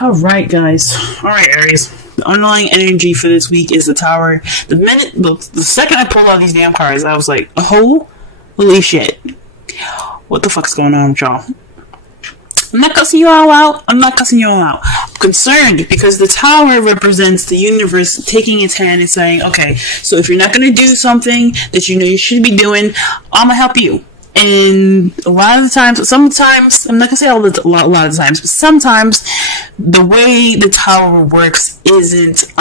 Alright, guys. Alright, Aries. The underlying energy for this week is the Tower. The second I pulled out these damn cards, I was like, holy shit. What the fuck's going on with y'all? I'm not cussing you all out. I'm concerned because the Tower represents the universe taking its hand and saying, okay, so if you're not going to do something that you know you should be doing, I'm going to help you. And a lot of the times, sometimes, I'm not going to say a lot of the times, but sometimes the way the Tower works isn't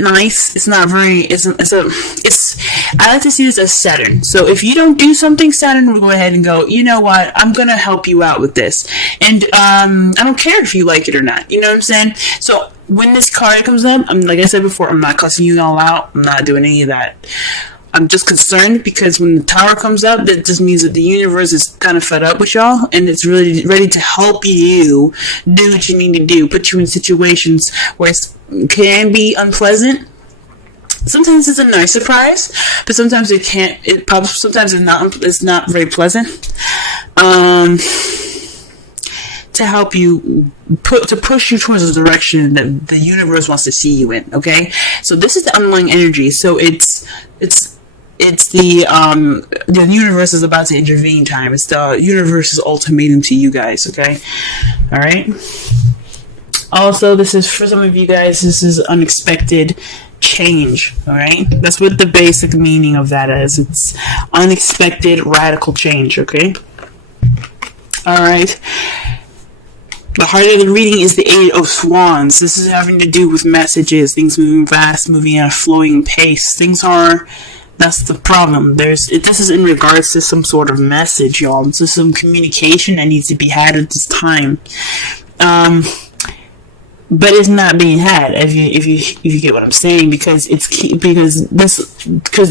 nice. It's not very, I like to see this as Saturn. So if you don't do something, Saturn will go ahead and go, you know what, I'm going to help you out with this. And I don't care if you like it or not. You know what I'm saying? So when this card comes up, like I said before, I'm not cussing you all out. I'm not doing any of that. I'm just concerned because when the Tower comes out, that just means that the universe is kind of fed up with y'all and it's really ready to help you do what you need to do, put you in situations where it can be unpleasant. Sometimes it's a nice surprise, but sometimes it can't. Sometimes it's not very pleasant. To help you to push you towards the direction that the universe wants to see you in. Okay, so this is the underlying energy. So it's the universe is about to intervene time. It's the universe's ultimatum to you guys. Okay, all right. Also, this is for some of you guys. This is unexpected change. All right, that's what the basic meaning of that is. It's unexpected radical change. Okay, all right. The heart of the reading is the Eight of Wands. This is having to do with messages, things moving fast, moving at a flowing pace. That's the problem. This is in regards to some sort of message, y'all. This is some communication that needs to be had at this time. But it's not being had, if you get what I'm saying, because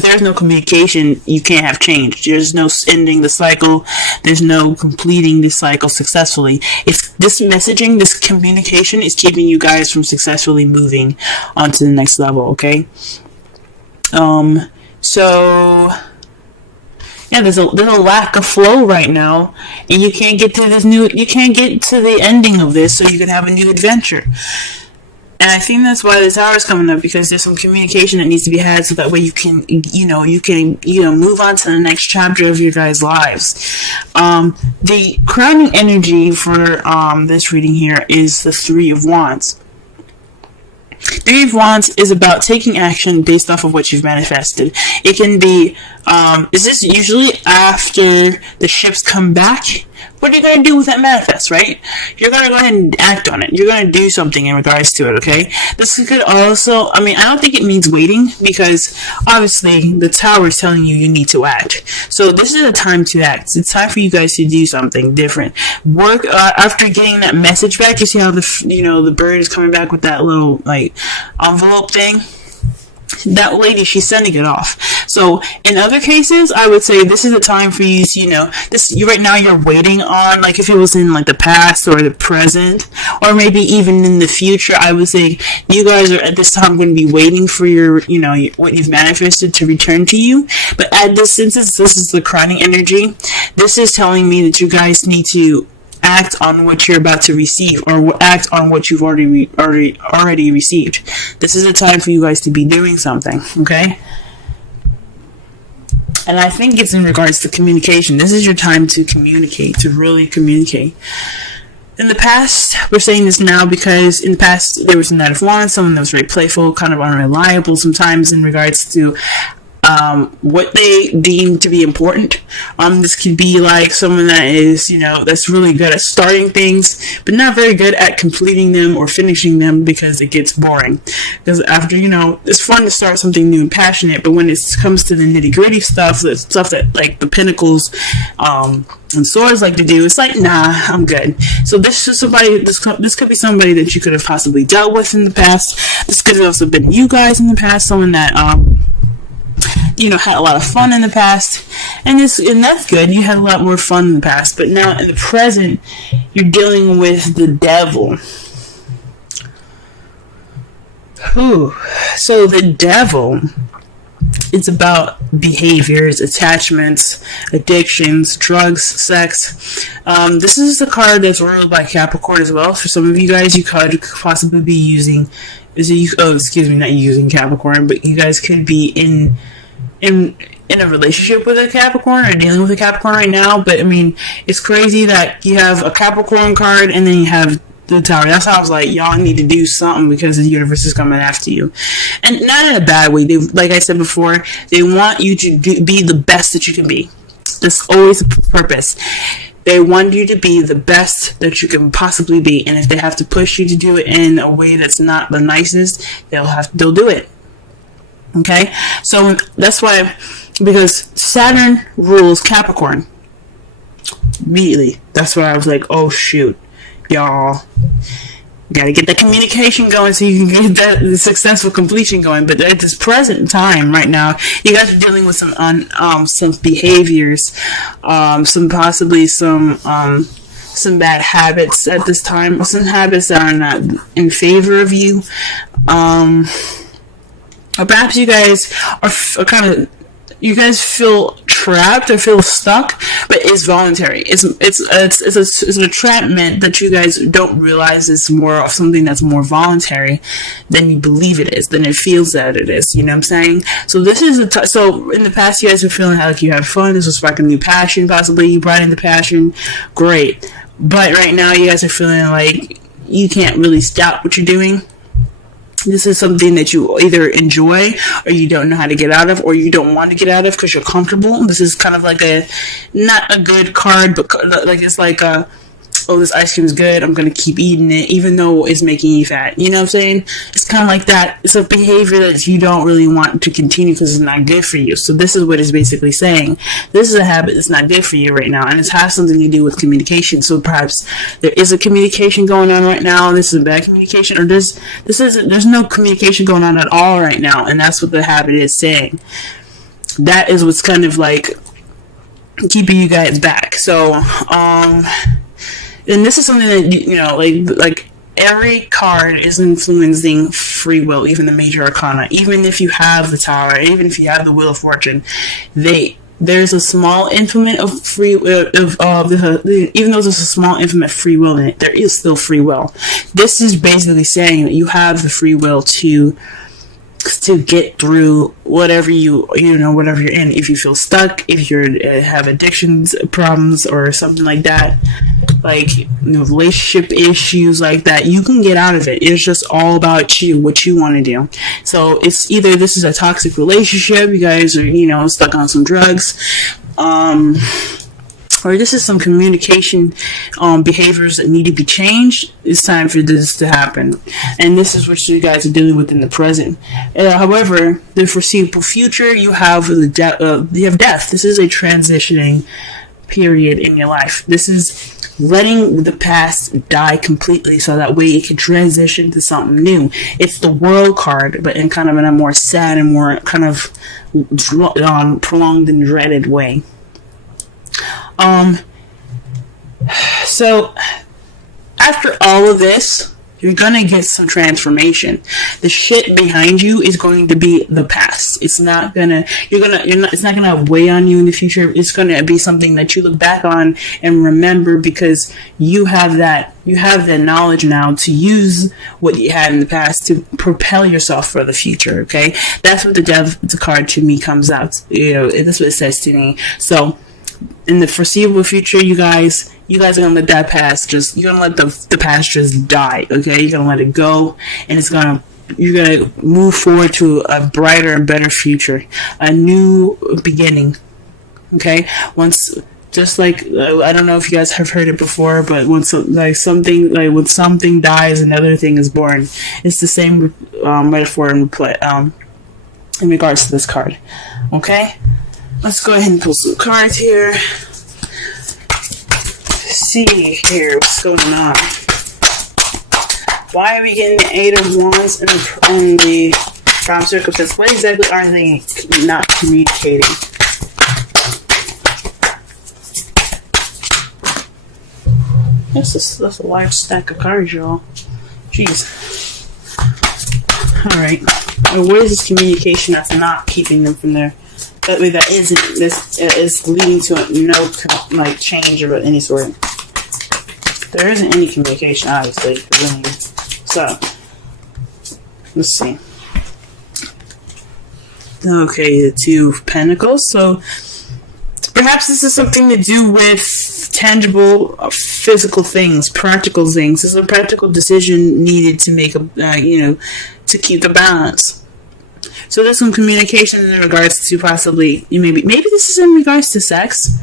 there's no communication, you can't have change. There's no ending the cycle. There's no completing the cycle successfully. It's this messaging, this communication is keeping you guys from successfully moving on to the next level. Okay. So yeah, there's a lack of flow right now, and you can't get to the ending of this, so you can have a new adventure. And I think that's why the Tower is coming up, because there's some communication that needs to be had, so that way you can move on to the next chapter of your guys' lives. The crowning energy for this reading here is the Three of Wands. Three of Wands is about taking action based off of what you've manifested. It can be, is this usually after the ships come back? What are you going to do with that manifest, right? You're going to go ahead and act on it. You're going to do something in regards to it, okay? This could also, I don't think it means waiting, because obviously the Tower is telling you need to act. So this is a time to act. It's time for you guys to do something different. Work, after getting that message back, you see how the bird is coming back with that little, envelope thing? That lady, she's sending it off. So in other cases, I would say this is a time for you to, right now you're waiting on, if it was in the past or the present, or maybe even in the future, I would say you guys are at this time going to be waiting for your, what you've manifested to return to you. But since this is the crowning energy, this is telling me that you guys need to act on what you're about to receive, or act on what you've already received. This is a time for you guys to be doing something, okay? And I think it's in regards to communication. This is your time to communicate, to really communicate. In the past, we're saying this now because in the past there was a Knight of Wands, someone that was very playful, kind of unreliable sometimes in regards to what they deem to be important. This could be someone that is, that's really good at starting things, but not very good at completing them or finishing them, because it gets boring. Because after, it's fun to start something new and passionate, but when it comes to the nitty gritty stuff, the stuff that the Pentacles, and Swords like to do, it's nah, I'm good. So this is somebody, this could be somebody that you could have possibly dealt with in the past. This could have also been you guys in the past, someone that, had a lot of fun in the past, and that's good. You had a lot more fun in the past, but now in the present, you're dealing with the devil. So the devil it's about behaviors, attachments, addictions, drugs, sex. This is the card that's ruled by Capricorn as well. For some of you guys, you could possibly be using, not using Capricorn, but you guys could be in a relationship with a Capricorn or dealing with a Capricorn right now. But I mean, it's crazy that you have a Capricorn card and then you have the Tower. That's how I was like, y'all need to do something because the universe is coming after you, and not in a bad way. They, like I said before, they want you to be the best that you can be. That's always the purpose. They want you to be the best that you can possibly be, and if they have to push you to do it in a way that's not the nicest, they'll do it. Okay, so that's why, because Saturn rules Capricorn. Immediately, that's why I was like, oh shoot, y'all gotta get the communication going so you can get that successful completion going. But at this present time right now, you guys are dealing with some behaviors, some bad habits at this time, some habits that are not in favor of you, or perhaps you guys are you guys feel trapped or feel stuck, but it's voluntary. It's an entrapment that you guys don't realize is more of something that's more voluntary than you believe it is, than it feels that it is. You know what I'm saying? So this is so in the past you guys were feeling like you had fun. This was sparking a new passion. Possibly you brought in the passion. Great, but right now you guys are feeling like you can't really stop what you're doing. This is something that you either enjoy or you don't know how to get out of, or you don't want to get out of because you're comfortable. This is kind of like not a good card, but like it's like oh, this ice cream is good, I'm going to keep eating it even though it's making you fat. You know what I'm saying? It's kind of like that. It's a behavior that you don't really want to continue because it's not good for you. So this is what it's basically saying. This is a habit that's not good for you right now, and it has something to do with communication. So perhaps there is a communication going on right now. This is a bad communication, or there's no communication going on at all right now, and that's what the habit is saying. That is what's kind of like keeping you guys back. So and this is something that, like every card is influencing free will, even the major arcana. Even if you have the Tower, even if you have the Wheel of Fortune, there's a small increment of free will. Even though there's a small increment free will in it, there is still free will. This is basically saying that you have the free will to get through whatever whatever you're in. If you feel stuck, if you have addictions problems or something like that, like relationship issues like that, you can get out of it. It's just all about you, what you want to do. So it's either this is a toxic relationship, you guys are stuck on some drugs, or this is some communication behaviors that need to be changed. It's time for this to happen, and this is what you guys are dealing with in the present. However, the foreseeable future, you have death. This is a transitioning period in your life. This is letting the past die completely so that way it can transition to something new. It's the World card, but in kind of a more sad and more kind of prolonged and dreaded way. So after all of this, you're gonna get some transformation. The shit behind you is going to be the past. It's not gonna weigh on you in the future. It's gonna be something that you look back on and remember, because you have that knowledge now to use what you had in the past to propel yourself for the future. Okay, that's what the card to me comes out. That's what it says to me. So in the foreseeable future, you guys are gonna let that past you're gonna let the past just die. Okay, you're gonna let it go, and you're gonna move forward to a brighter and better future, a new beginning. Okay, just like I don't know if you guys have heard it before, but when something dies, another thing is born. It's the same metaphor in regards to this card. Okay, let's go ahead and pull some cards here. See here what's going on. Why are we getting the Eight of Wands and the Prime Circumstance? What exactly are they not communicating? That's a large stack of cards, y'all. Jeez. Alright. Or what is this communication that's not keeping them from there? That way, that is leading to no like change of any sort. There isn't any communication, obviously. So, let's see. Okay, the Two of Pentacles. So, perhaps this is something to do with tangible, physical things, practical things. There's a practical decision needed to make to keep the balance. So there's some communication in regards to possibly maybe this is in regards to sex.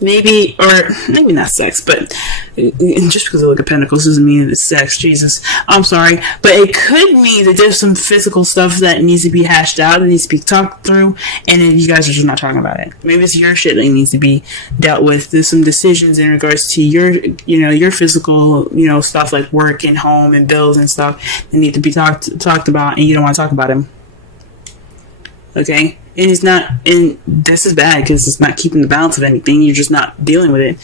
Maybe not sex, but just because I look at pentacles doesn't mean it's sex. Jesus, I'm sorry, but it could mean that there's some physical stuff that needs to be hashed out, that needs to be talked through, and then you guys are just not talking about it. Maybe it's your shit that needs to be dealt with. There's some decisions in regards to your physical, stuff like work and home and bills and stuff that need to be talked about, and you don't want to talk about them. Okay. And it's not, and this is bad because it's not keeping the balance of anything. You're just not dealing with it.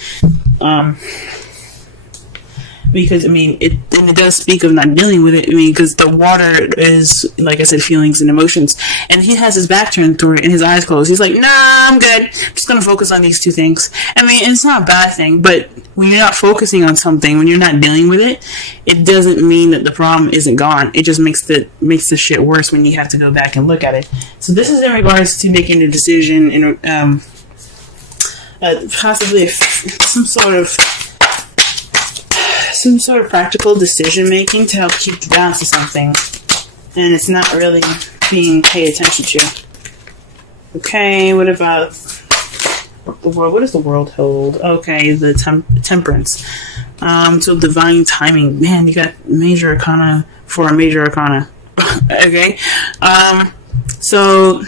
Because, it does speak of not dealing with it. Because the water is, like I said, feelings and emotions. And he has his back turned toward it and his eyes closed. He's like, nah, I'm good. I'm just going to focus on these two things. It's not a bad thing, but when you're not focusing on something, when you're not dealing with it, it doesn't mean that the problem isn't gone. It just makes the shit worse when you have to go back and look at it. So this is in regards to making a decision and possibly some sort of practical decision making to help keep the balance of something, and it's not really being paid attention to. Okay, what about the world? What does the world hold? Okay, the temperance. So divine timing. Man, you got major arcana for a major arcana. Okay, so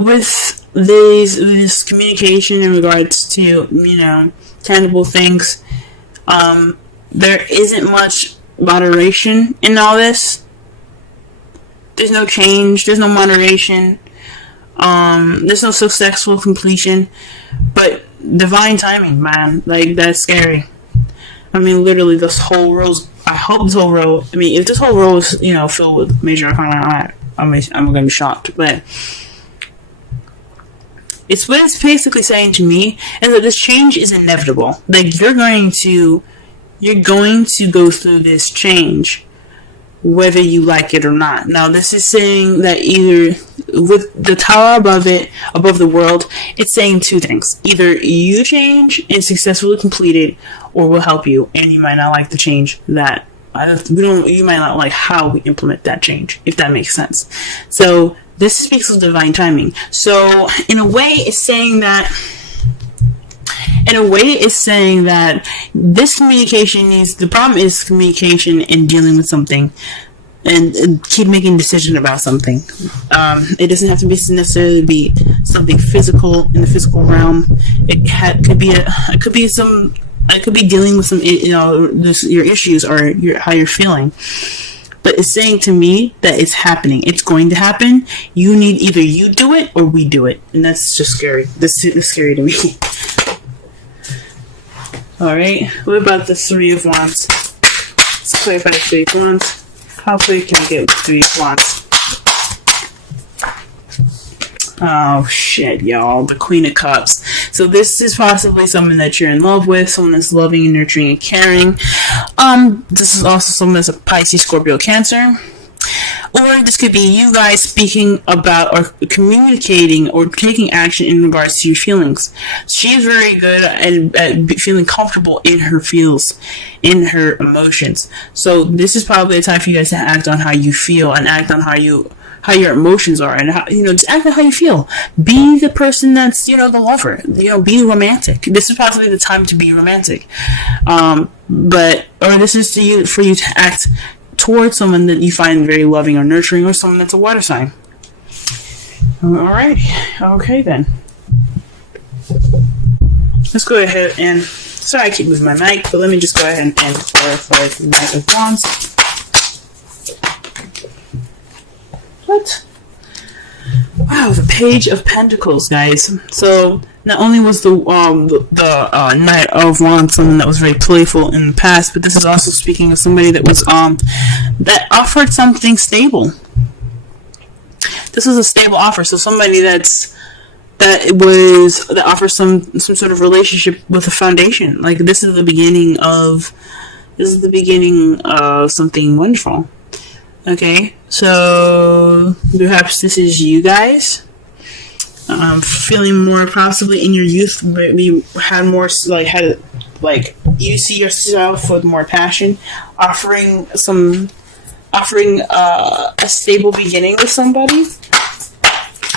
with this communication in regards to tangible things, there isn't much moderation in all this. There's no change, there's no moderation, there's no successful completion, but divine timing, man, like, that's scary. Literally, this whole row's, I hope this whole row, if this whole row is filled with major arcana, I'm gonna be shocked. But it's what it's basically saying to me is that this change is inevitable. Like, you're going to go through this change, whether you like it or not. Now, this is saying that either with the tower above the world, it's saying two things. Either you change and successfully complete it, or we'll help you, and you might not like the change that you might not like how we implement that change, if that makes sense. So this speaks of divine timing. So in a way, it's saying that this communication the problem is communication and dealing with something, and keep making decisions about something. It doesn't have to necessarily be something physical in the physical realm. It could be dealing with some, your issues or how you're feeling. But it's saying to me that it's happening. It's going to happen. Either you do it or we do it. And that's just scary. This is scary to me. Alright. What about the Three of Wands? Let's clarify the Three of Wands. How quick can I get with the Three of Wands? Oh shit, y'all. The Queen of Cups. So this is possibly someone that you're in love with, someone that's loving and nurturing and caring. This is also someone that's a Pisces, Scorpio, Cancer. Or this could be you guys speaking about or communicating or taking action in regards to your feelings. She's very good at feeling comfortable in her feels, in her emotions. So this is probably a time for you guys to act on how you feel and act on how your emotions are, and how, just act on how you feel. Be the person that's, the lover. Be romantic. This is possibly the time to be romantic. Or this is for you to act towards someone that you find very loving or nurturing, or someone that's a water sign. Alright. Okay then. Let's go ahead and, sorry I keep moving my mic, but let me just go ahead and clarify the Knight of Wands. What? Wow, the Page of Pentacles, guys. So not only was the Knight of Wands someone that was very playful in the past, but this is also speaking of somebody that was that offered something stable. This was a stable offer, so somebody that offers some sort of relationship with a foundation. Like this is the beginning of something wonderful. Okay, so perhaps this is you guys. Feeling more possibly in your youth, maybe you see yourself with more passion, offering a stable beginning with somebody,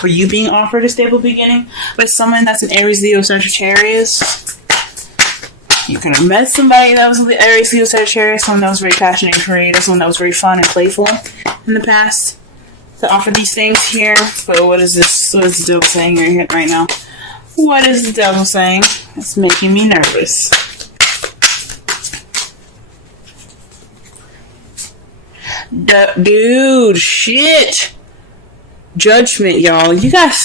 or you being offered a stable beginning with someone that's an Aries, Leo, Sagittarius. You could have met somebody that was Aries, Leo, Sagittarius, someone that was very passionate and creative, someone that was very fun and playful in the past to offer these things here. But what is this? What is the devil saying right now? What is the devil saying? It's making me nervous. Dude, shit. Judgment, y'all. You got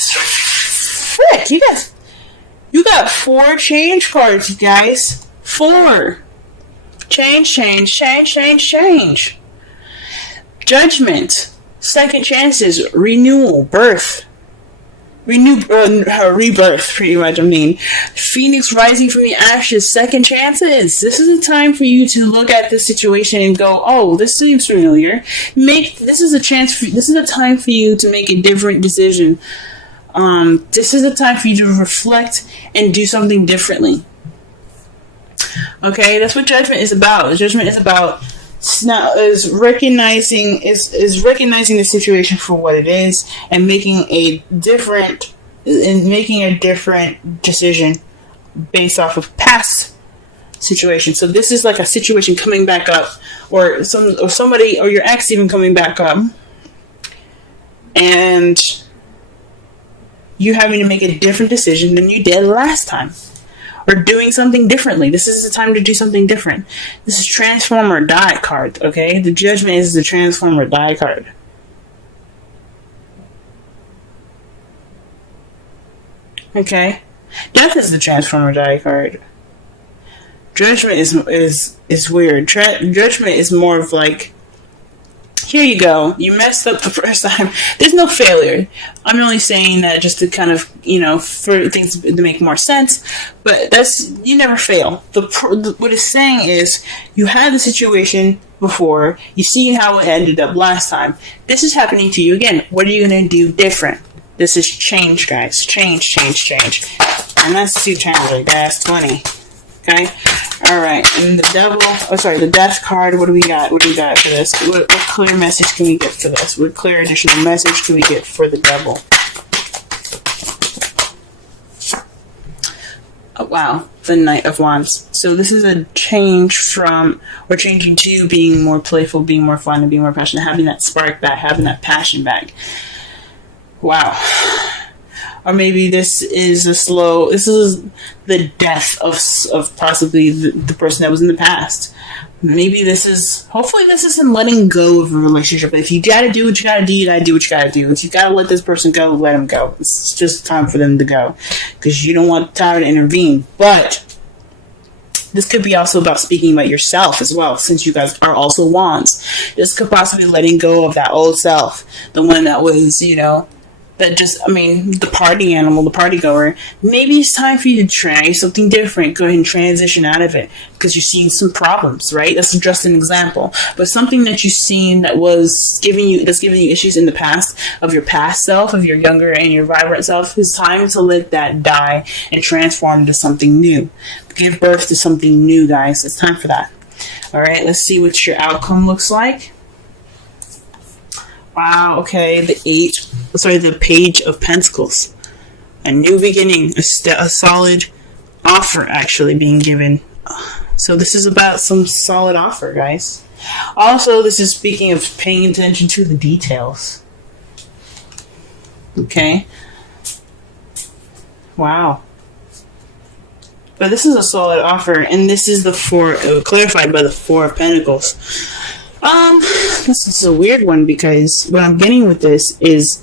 4 change cards, you guys. 4. Change. Judgment. Second chances. Renewal. Birth. Rebirth, pretty much. I mean, Phoenix rising from the ashes. Second chances. This is a time for you to look at this situation and go, oh, this seems familiar. This is a time for you to make a different decision. This is a time for you to reflect and do something differently. Okay, that's what judgment is about. Judgment is about recognizing the situation for what it is and making a different decision based off of past situations. So this is like a situation coming back up, or somebody or your ex even coming back up, and you having to make a different decision than you did last time, or doing something differently. This is the time to do something different. This is Transform or Die card, okay? The Judgment is the Transform or Die card. Okay? Death is the Transform or Die card. Judgment is weird. Judgment is more of like, here you go. You messed up the first time. There's no failure. I'm only saying that just to kind of, for things to make more sense. But you never fail. What it's saying is, you had the situation before. You see how it ended up last time. This is happening to you again. What are you going to do different? This is change, guys. Change. And that's 2 times like that's 20. Okay? Alright, and the Death card, what do we got for this? What clear message can we get for this? What clear additional message can we get for the Devil? Oh, wow, the Knight of Wands. So this is a change changing to being more playful, being more fun, and being more passionate, having that spark back, having that passion back. Wow. Or maybe this is the death of possibly the person that was in the past. Hopefully this isn't letting go of a relationship. If you gotta do what you gotta do, you gotta do what you gotta do. If you gotta let this person go, let them go. It's just time for them to go. Because you don't want time to intervene. But this could be also about speaking about yourself as well, since you guys are also wands. This could possibly letting go of that old self. The one that was, the party animal, the party goer. Maybe it's time for you to try something different. Go ahead and transition out of it because you're seeing some problems, right? That's just an example. But something that you've seen that's giving you issues in the past, of your past self, of your younger and your vibrant self, it's time to let that die and transform into something new. Give birth to something new, guys. It's time for that. All right, let's see what your outcome looks like. Wow, okay, the Page of Pentacles. A new beginning, a solid offer actually being given. So this is about some solid offer, guys. Also, this is speaking of paying attention to the details. Okay. Wow. But this is a solid offer, and this is clarified by the 4 of Pentacles. This is a weird one because what I'm getting with this is,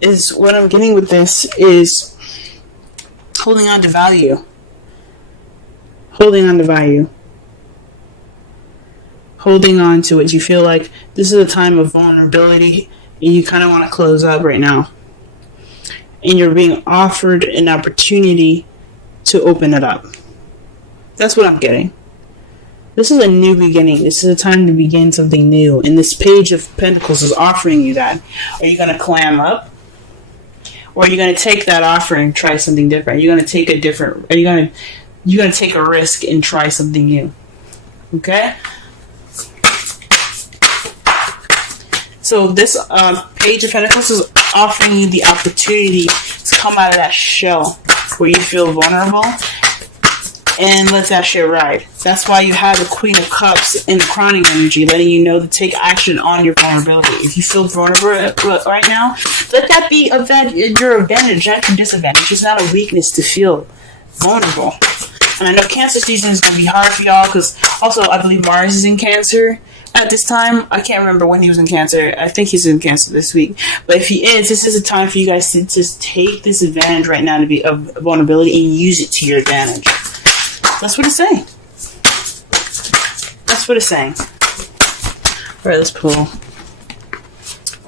is what I'm getting with this is holding on to value. Holding on to value. Holding on to it. You feel like this is a time of vulnerability and you kind of want to close up right now. And you're being offered an opportunity to open it up. That's what I'm getting. This is a new beginning. This is a time to begin something new. And this Page of Pentacles is offering you that. Are you going to clam up? Or are you going to take that offer and try something different? Are you going to take a different... You're going to take a risk and try something new. Okay? So this Page of Pentacles is offering you the opportunity to come out of that shell where you feel vulnerable and let that shit ride. That's why you have the Queen of Cups in the crowning energy, letting you know to take action on your vulnerability. If you feel vulnerable right now, let that be your advantage, not your disadvantage. It's not a weakness to feel vulnerable. And I know Cancer season is going to be hard for y'all because also I believe Mars is in Cancer at this time. I can't remember when he was in Cancer. I think he's in Cancer this week. But if he is, this is a time for you guys to just take this advantage right now to be of vulnerability and use it to your advantage. That's what it's saying. That's what it's saying. Alright, let's pull.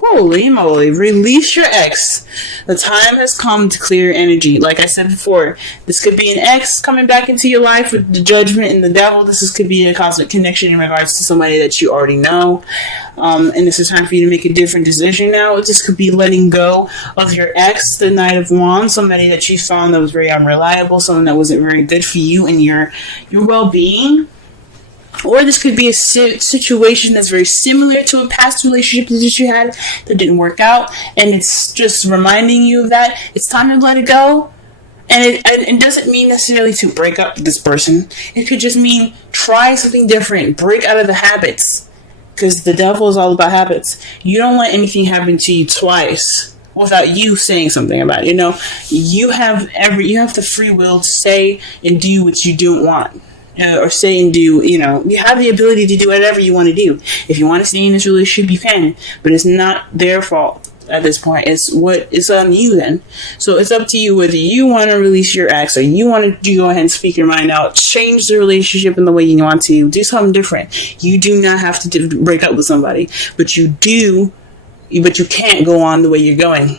Holy moly. Release your ex. The time has come to clear energy. Like I said before, this could be an ex coming back into your life with the Judgment and the Devil. Could be a cosmic connection in regards to somebody that you already know. And this is time for you to make a different decision now. This could be letting go of your ex, the Knight of Wands, somebody that you found that was very unreliable, someone that wasn't very good for you and your well-being. Or this could be a situation that's very similar to a past relationship that you had that didn't work out. And it's just reminding you of that. It's time to let it go. And it doesn't mean necessarily to break up with this person. It could just mean try something different. Break out of the habits. Because the Devil is all about habits. You don't let anything happen to you twice without you saying something about it. You know, you have the free will to say and do what you don't want. Or say and do, you have the ability to do whatever you want to do. If you want to stay in this relationship, you can. But it's not their fault at this point. It's on you then. So it's up to you whether you want to release your ex or you want to go ahead and speak your mind out. Change the relationship in the way you want to. Do something different. You do not have to break up with somebody. But you can't go on the way you're going.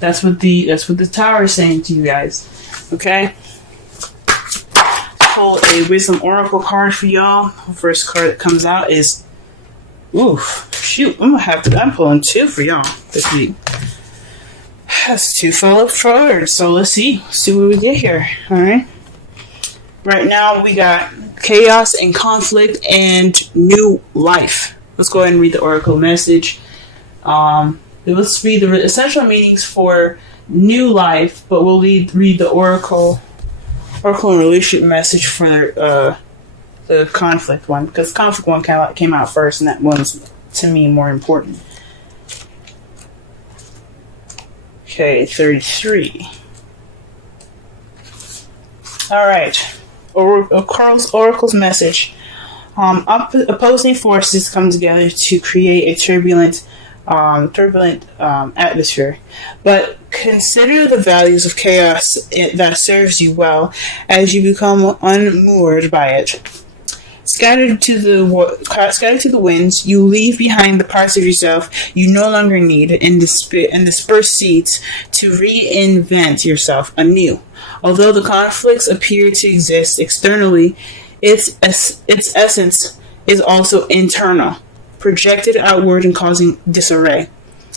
That's what the Tower is saying to you guys. Okay? Pull a Wisdom Oracle card for y'all. The first card that comes out is, I'm pulling two for y'all this week. That's two fell up forward. So let's see what we get here. All right. Right now we got chaos and conflict and new life. Let's go ahead and read the Oracle message. Let's read the essential meanings for new life, but we'll read the Oracle and relationship message for the conflict one, because conflict one came out first, and that one's to me more important. Okay, 33. All right, Oracle's message. Opposing forces come together to create a turbulent atmosphere, but consider the values of chaos that serves you well as you become unmoored by it. Scattered to the winds, you leave behind the parts of yourself you no longer need and disperse seeds to reinvent yourself anew. Although the conflicts appear to exist externally, its essence is also internal, projected outward and causing disarray.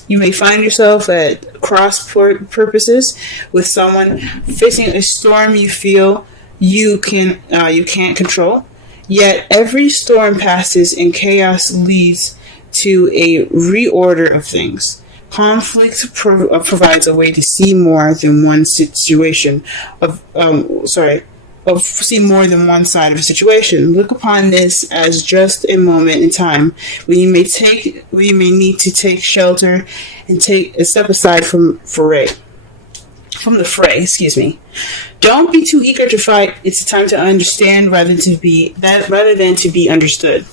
You may find yourself at cross purposes with someone facing a storm you feel you can't control. Yet every storm passes and chaos leads to a reorder of things. Conflict provides a way to see more than one situation see more than one side of a situation. Look upon this as just a moment in time when you may need to take shelter and take a step aside from the fray. Don't be too eager to fight. It's a time to understand rather than to be understood.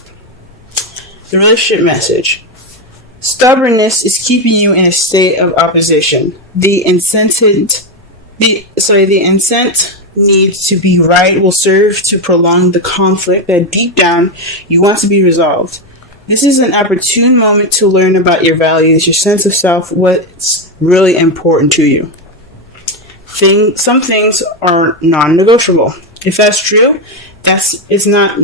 The relationship message. Stubbornness is keeping you in a state of opposition. The incent need to be right will serve to prolong the conflict that deep down you want to be resolved. This is an opportune moment to learn about your values, your sense of self, what's really important to you. Some things are non-negotiable. If that's true, it's not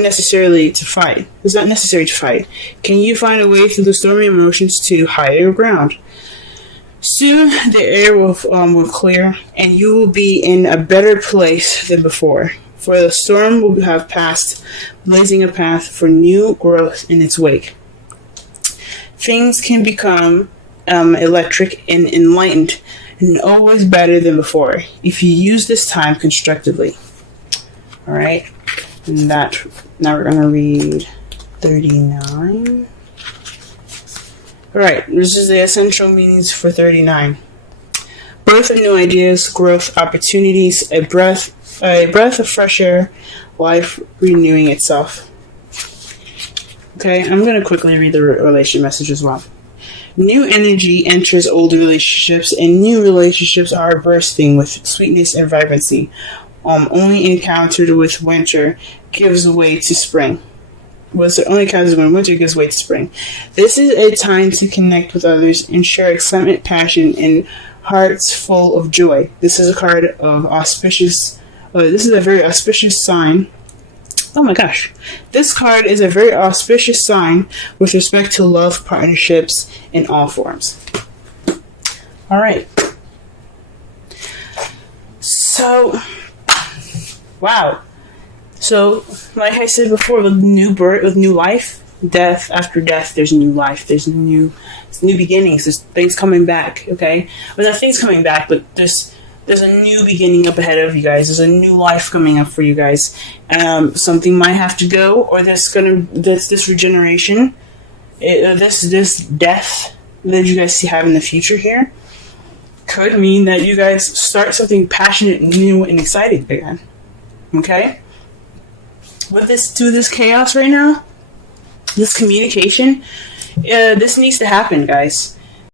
necessarily to fight. It's not necessary to fight. Can you find a way through the stormy emotions to higher ground? Soon the air will clear, and you will be in a better place than before. For the storm will have passed, blazing a path for new growth in its wake. Things can become electric and enlightened, and always better than before, if you use this time constructively. Alright, and now we're going to read 39. Alright, this is the essential meanings for 39. Birth of new ideas, growth, opportunities, a breath of fresh air, life renewing itself. Okay, I'm going to quickly read the relation message as well. New energy enters old relationships, and new relationships are bursting with sweetness and vibrancy. Only encountered with winter gives way to spring. Only encounters when winter gives way to spring. This is a time to connect with others and share excitement, passion, and hearts full of joy. This is a card of auspicious. This is a very auspicious sign. Oh my gosh. This card is a very auspicious sign with respect to love, partnerships, in all forms. Alright. So, wow. So, like I said before, with new birth, with new life, death after death, there's new life. There's new beginnings. There's things coming back, okay? Well, not things coming back, but there's a new beginning up ahead of you guys. There's a new life coming up for you guys. Something might have to go, or this regeneration, this death that you guys have in the future here could mean that you guys start something passionate, new, and exciting again. Okay? With this chaos right now, this communication, this needs to happen, guys.